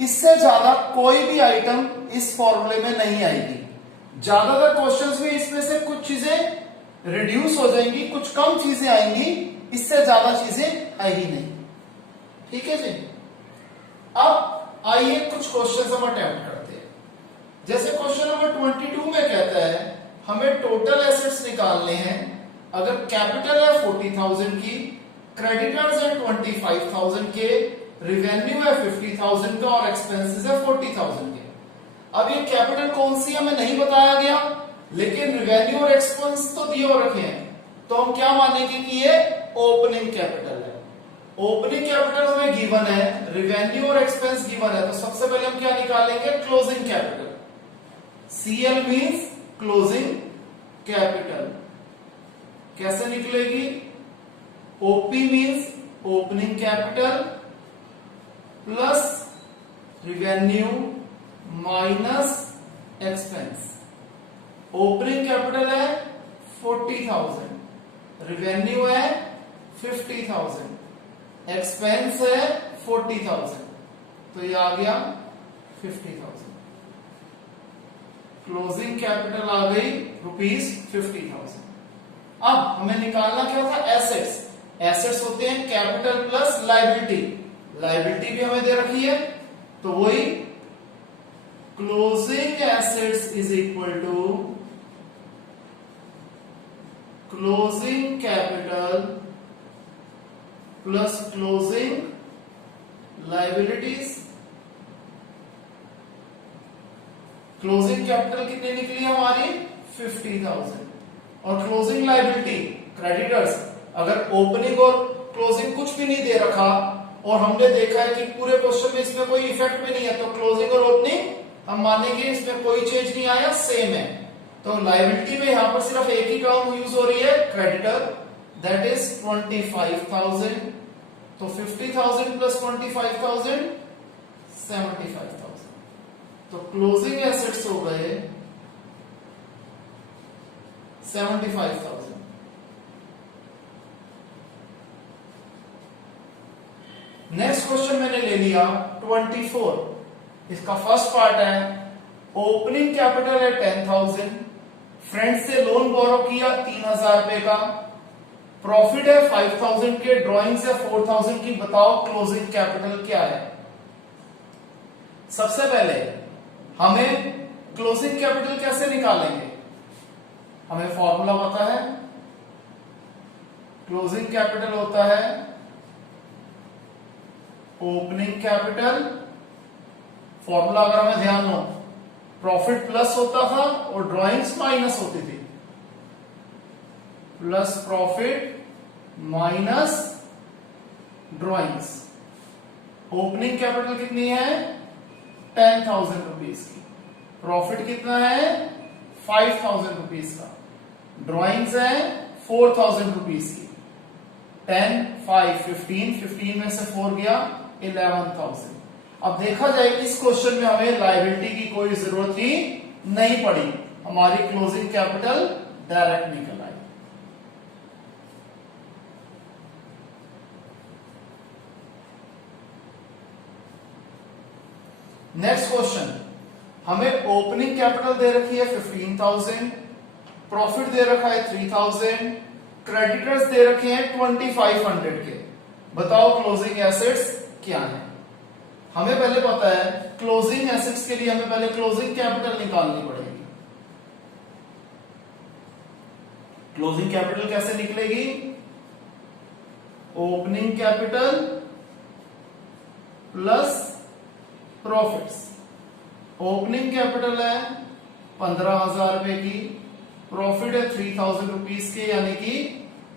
इससे ज्यादा कोई भी आइटम इस फॉर्मूले में नहीं आएगी। ज्यादातर क्वेश्चंस में इसमें से कुछ चीजें रिड्यूस हो जाएंगी, कुछ कम चीजें आएंगी, इससे ज्यादा चीजें आएगी नहीं। ठीक है जी। अब आइए कुछ क्वेश्चंस हम अटेम्प्ट करते हैं। जैसे क्वेश्चन नंबर 22 में कहता है हमें टोटल एसेट्स निकालने हैं। अगर कैपिटल है 40,000 की, क्रेडिटर्स है 25,000 के, रिवेन्यू है 50,000 का और एक्सपेंसेस है 40,000 के। अब ये कैपिटल कौन सी हमें नहीं बताया गया, लेकिन रिवेन्यू और एक्सपेंस तो दिए हो रखे हैं, तो हम क्या मानेंगे कि ये ओपनिंग कैपिटल है। ओपनिंग कैपिटल हमें गिवन है, रिवेन्यू और एक्सपेंस गिवन है, तो सबसे पहले हम क्या निकालेंगे, closing capital. CL means closing capital. कैसे निकलेगी, OP means opening capital plus revenue minus expense. Opening capital है 40,000, रिवेन्यू है 50,000, एक्सपेंस है 40,000, तो ये आ गया 50,000। क्लोजिंग कैपिटल आ गई ₹50,000। अब हमें निकालना क्या था, एसेट्स। एसेट्स होते हैं कैपिटल प्लस लायबिलिटी। लायबिलिटी भी हमें दे रखी है, तो वही closing assets is equal to closing capital plus closing liabilities. Closing capital कितनी निकली हमारी, 50,000, और क्लोजिंग लायबिलिटी क्रेडिटर्स, अगर ओपनिंग और क्लोजिंग कुछ भी नहीं दे रखा और हमने देखा है कि पूरे क्वेश्चन में इसमें कोई इफेक्ट भी नहीं है, तो क्लोजिंग और ओपनिंग हम मानेंगे इसमें कोई चेंज नहीं आया, सेम है। तो लायबिलिटी में यहां पर सिर्फ एक ही टर्म यूज हो रही है, क्रेडिटर, दैट इज 25,000, तो 50,000 प्लस 25,000 75,000। तो क्लोजिंग एसेट्स हो गए 75,000। नेक्स्ट क्वेश्चन मैंने ले लिया 24। इसका फर्स्ट पार्ट है ओपनिंग कैपिटल है 10,000, फ्रेंड से लोन बोरो किया 3,000 रुपए का, प्रॉफिट है 5,000 के, ड्रॉइंग्स है 4,000 की। बताओ क्लोजिंग कैपिटल क्या है। सबसे पहले हमें क्लोजिंग कैपिटल कैसे निकालेंगे, हमें फॉर्मूला पता है। क्लोजिंग कैपिटल होता है ओपनिंग कैपिटल, फॉर्मूला अगर हमें ध्यान हो, प्रॉफिट प्लस होता था और ड्रॉइंग्स माइनस होती थी, plus profit minus drawings. Opening capital कितनी है, 10,000 रुपीज की, प्रॉफिट कितना है 5,000 रुपीज का, ड्रॉइंग्स है 4,000 रुपीज की। 10, 5, 15, 15 में से 4 गया 11,000। अब देखा जाए इस क्वेश्चन में हमें लायबिलिटी की कोई जरूरत ही नहीं पड़ी, हमारी क्लोजिंग कैपिटल डायरेक्ट निकल आई। नेक्स्ट क्वेश्चन, हमें ओपनिंग कैपिटल दे रखी है 15,000, प्रॉफिट दे रखा है 3,000, क्रेडिटर्स दे रखे हैं 2,500 के। बताओ क्लोजिंग एसेट्स क्या है। हमें पहले पता है क्लोजिंग एसेट्स के लिए हमें पहले क्लोजिंग कैपिटल निकालनी पड़ेगी। क्लोजिंग कैपिटल कैसे निकलेगी, opening capital plus profits. Opening capital है 15,000 रुपए की, प्रॉफिट है 3,000 रुपीज के, यानी कि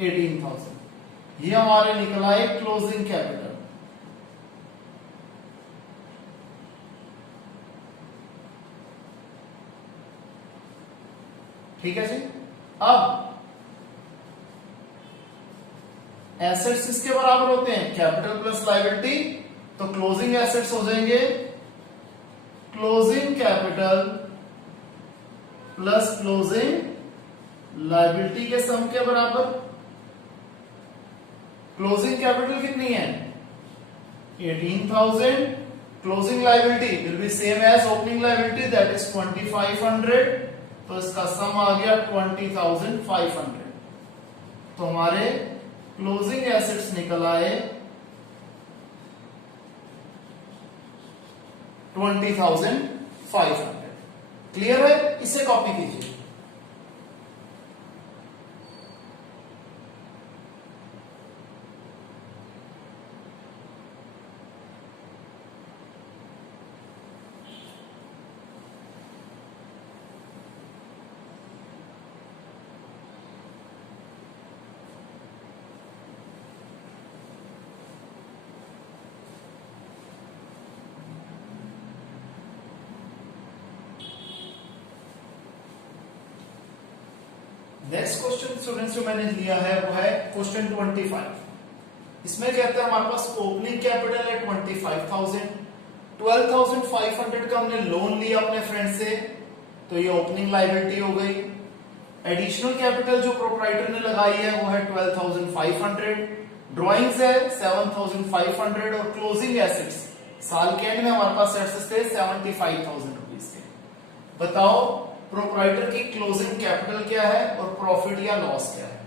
18,000। ये हमारे निकला है क्लोजिंग कैपिटल। ठीक है जी। अब एसेट्स किसके बराबर होते हैं, कैपिटल प्लस लायबिलिटी, तो क्लोजिंग एसेट्स हो जाएंगे closing capital plus closing liability के सम के बराबर। क्लोजिंग कैपिटल कितनी है 18,000, closing liability will be same as opening liability, that is 2500, तो इसका सम आ गया 20,500। तो हमारे क्लोजिंग एसेट्स निकल आए 20,500। क्लियर है? इसे कॉपी कीजिए। नेक्स्ट क्वेश्चन स्टूडेंट्स जो मैंने लिया है वो है क्वेश्चन 25। इसमें कहते हैं हमारे पास ओपनिंग कैपिटल है 25,000, 12,500 का हमने लोन लिया अपने फ्रेंड से, तो ये ओपनिंग लायबिलिटी हो गई। एडिशनल कैपिटल जो प्रोप्राइटर ने लगाई है वो है 12,500, ड्रॉइंग्स है 7,500 और क्लोजिंग एसेट्स साल के एंड में हमारे पास एसेट्स थे 75,000 रुपीज के। बताओ प्रोप्राइटर की क्लोजिंग कैपिटल क्या है और प्रॉफिट या लॉस क्या है।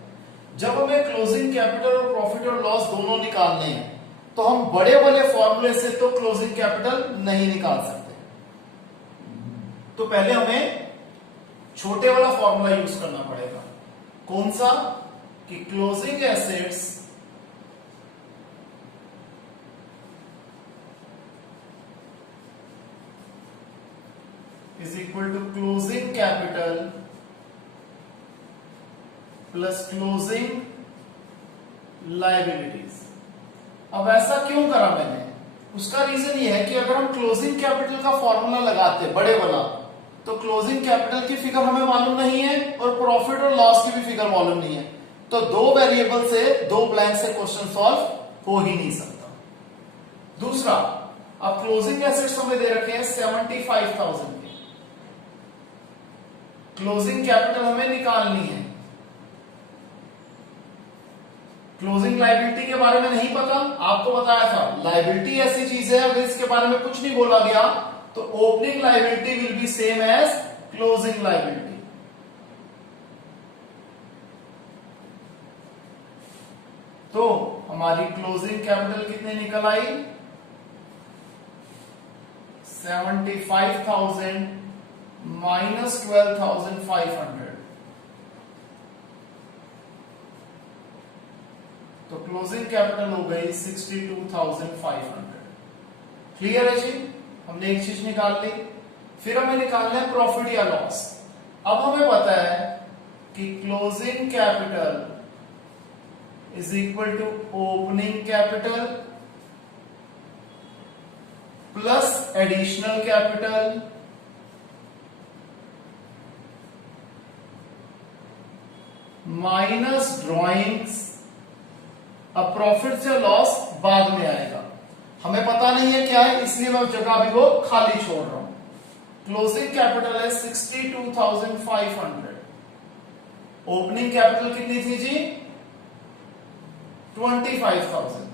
जब हमें क्लोजिंग कैपिटल और प्रॉफिट और लॉस दोनों निकालने हैं तो हम बड़े वाले फॉर्मूले से तो क्लोजिंग कैपिटल नहीं निकाल सकते, तो पहले हमें छोटे वाला फॉर्मूला यूज करना पड़ेगा। कौन सा? कि closing assets is equal to closing capital plus closing liabilities। अब ऐसा क्यों करा मैंने? उसका रीजन ये है कि अगर हम क्लोजिंग कैपिटल का फॉर्मूला लगाते बड़े वाला, तो क्लोजिंग कैपिटल की फिगर हमें मालूम नहीं है और प्रॉफिट और लॉस की भी फिगर मालूम नहीं है, तो दो वेरिएबल से, दो ब्लैंक से क्वेश्चन सॉल्व हो ही नहीं सकता। दूसरा, अब क्लोजिंग एसेट्स हमें दे रखे हैं 75,000 के, क्लोजिंग कैपिटल हमें निकालनी है। क्लोजिंग लायबिलिटी के बारे में नहीं पता, आपको बताया था लायबिलिटी ऐसी चीज है अगर इसके बारे में कुछ नहीं बोला गया तो opening liability will be same as closing liability. तो हमारी क्लोजिंग कैपिटल कितनी निकल आई? 75,000 माइनस 12,500, तो क्लोजिंग कैपिटल हो गई 62,500। क्लियर है जी? हमने एक चीज निकाल ली। फिर हमें निकालना है प्रॉफिट या लॉस। अब हमें पता है कि closing capital is equal to opening capital plus additional capital minus drawings. अब प्रॉफिट से लॉस बाद में आएगा, हमें पता नहीं है क्या है, इसलिए मैं उस जगह भी वो खाली छोड़ रहा हूं। क्लोजिंग कैपिटल है 62,500, ओपनिंग कैपिटल कितनी थी जी? 25,000,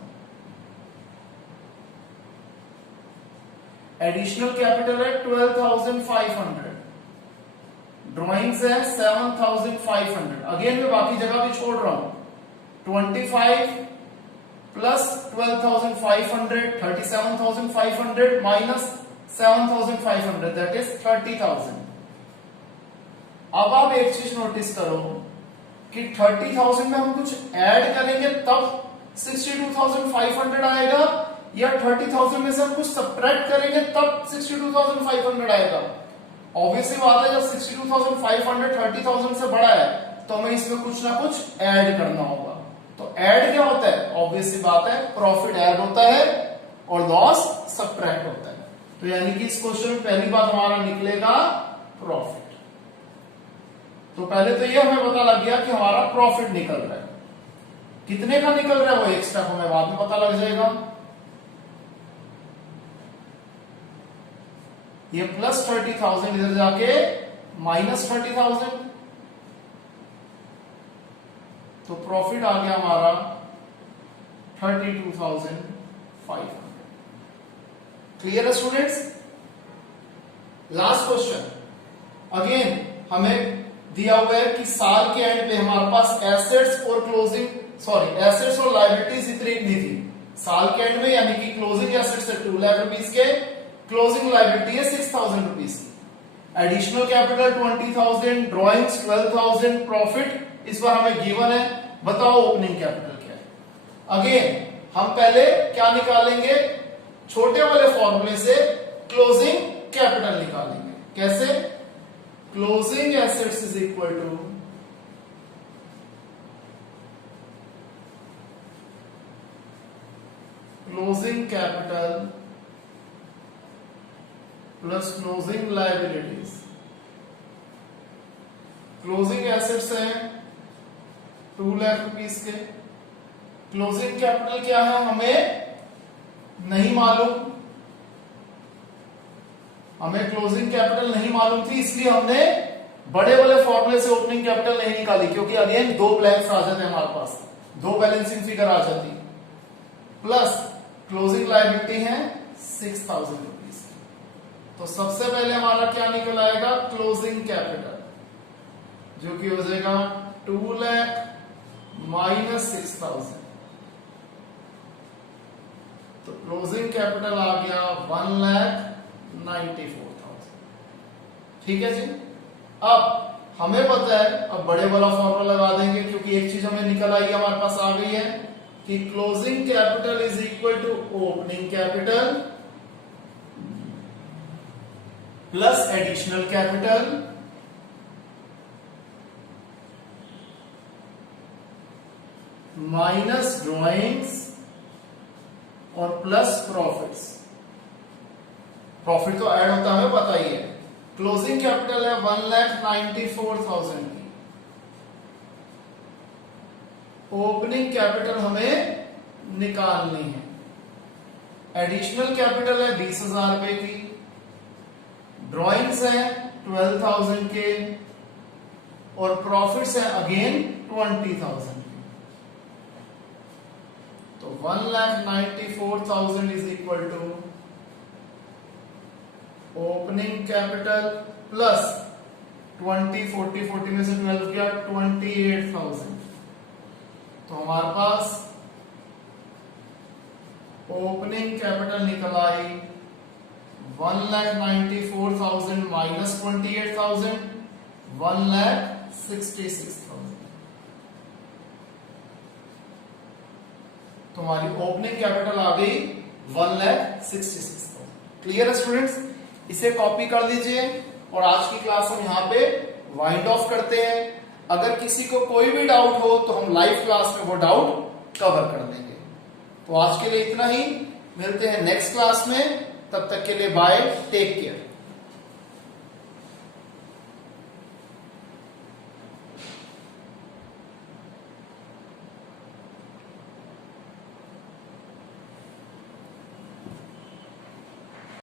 एडिशनल कैपिटल है 12,500, ड्रॉइंग्स है 7,500। अगेन मैं बाकी जगह भी छोड़ रहा हूं। 25 प्लस 12,500 37,500 माइनस 7,500 दैट इज 30,000। अब आप एक चीज नोटिस करो कि 30,000 में हम कुछ ऐड करेंगे तब 62,500 आएगा, या 30,000 में से हम कुछ सब्ट्रैक्ट करेंगे तब 62,500 आएगा। ऑब्वियसली बात है जब 62,500 30,000 से बड़ा है तो हमें इसमें कुछ ना कुछ ऐड करना होगा। तो ऐड क्या होता है? ऑब्वियसली बात है प्रॉफिट ऐड होता है और लॉस सब्ट्रैक्ट होता है। तो यानी कि इस क्वेश्चन में पहली बात हमारा निकलेगा प्रॉफिट। तो पहले तो ये हमें पता लग गया कि हमारा प्रॉफिट निकल रहा है। कितने का निकल रहा है वो एक स्टेप हमें बाद में पता लग जाएगा। ये प्लस 30,000 इधर जाके माइनस 30,000, तो प्रॉफिट आ गया हमारा 32,500। क्लियर है स्टूडेंट्स? लास्ट क्वेश्चन, अगेन हमें दिया हुआ है कि साल के एंड पे हमारे पास एसेट्स और लायबिलिटीज इतनी थी साल के एंड में, यानी कि क्लोजिंग एसेट्स है 2 लाख रुपीस के, क्लोजिंग लायबिलिटी है 6,000 रुपीस की, एडिशनल कैपिटल 20,000, ड्रॉइंग्स 12,000, प्रॉफिट इस बार हमें गिवन है, बताओ ओपनिंग कैपिटल क्या है। अगेन हम पहले क्या निकालेंगे, छोटे वाले फॉर्मूले से क्लोजिंग कैपिटल निकालेंगे। कैसे? Closing assets is equal to closing capital plus closing liabilities. Closing assets हैं 2 लाख रुपीस के, क्लोजिंग कैपिटल क्या है हमें नहीं मालूम, हमें क्लोजिंग कैपिटल नहीं मालूम थी, इसलिए हमने बड़े वाले फॉर्मूले से ओपनिंग कैपिटल नहीं निकाली, क्योंकि अगेन 2 ब्लैंक्स आ जाते हमारे पास, 2 बैलेंसिंग फिगर आ जाती। प्लस क्लोजिंग लायबिलिटी है 6,000 रुपीस। तो सबसे पहले हमारा क्या निकल आएगा, क्लोजिंग कैपिटल, जो कि हो जाएगा 2 लाख माइनस 6,000। तो क्लोजिंग कैपिटल आ गया 1,94,000। ठीक है जी। अब हमें पता है, अब बड़े वाला फॉर्मूला लगा देंगे, क्योंकि एक चीज हमें निकल आई हमारे पास आ गई है कि closing capital is equal to opening capital plus additional capital minus drawings और प्लस प्रॉफिट्स। प्रॉफिट तो ऐड होता है पता ही है। क्लोजिंग कैपिटल है 1,94,000 की, ओपनिंग कैपिटल हमें निकालनी है, एडिशनल कैपिटल है 20,000 रुपए की, ड्रॉइंग्स है 12,000 के और प्रॉफिट्स है अगेन 20,000 के। तो 1,94,000 is equal to opening capital plus 40 में से 12 गया 28,000। तो हमारे पास ओपनिंग कैपिटल निकल आई 1,94,000 माइनस 28,000, 1,66,000। तो हमारी ओपनिंग कैपिटल आ गई 1,66,000। क्लियर है स्टूडेंट्स? इसे कॉपी कर लीजिए और आज की क्लास हम यहाँ पे वाइंड ऑफ करते हैं। अगर किसी को कोई भी डाउट हो तो हम लाइव क्लास में वो डाउट कवर कर देंगे। तो आज के लिए इतना ही, मिलते हैं नेक्स्ट क्लास में, तब तक के लिए बाय, टेक केयर।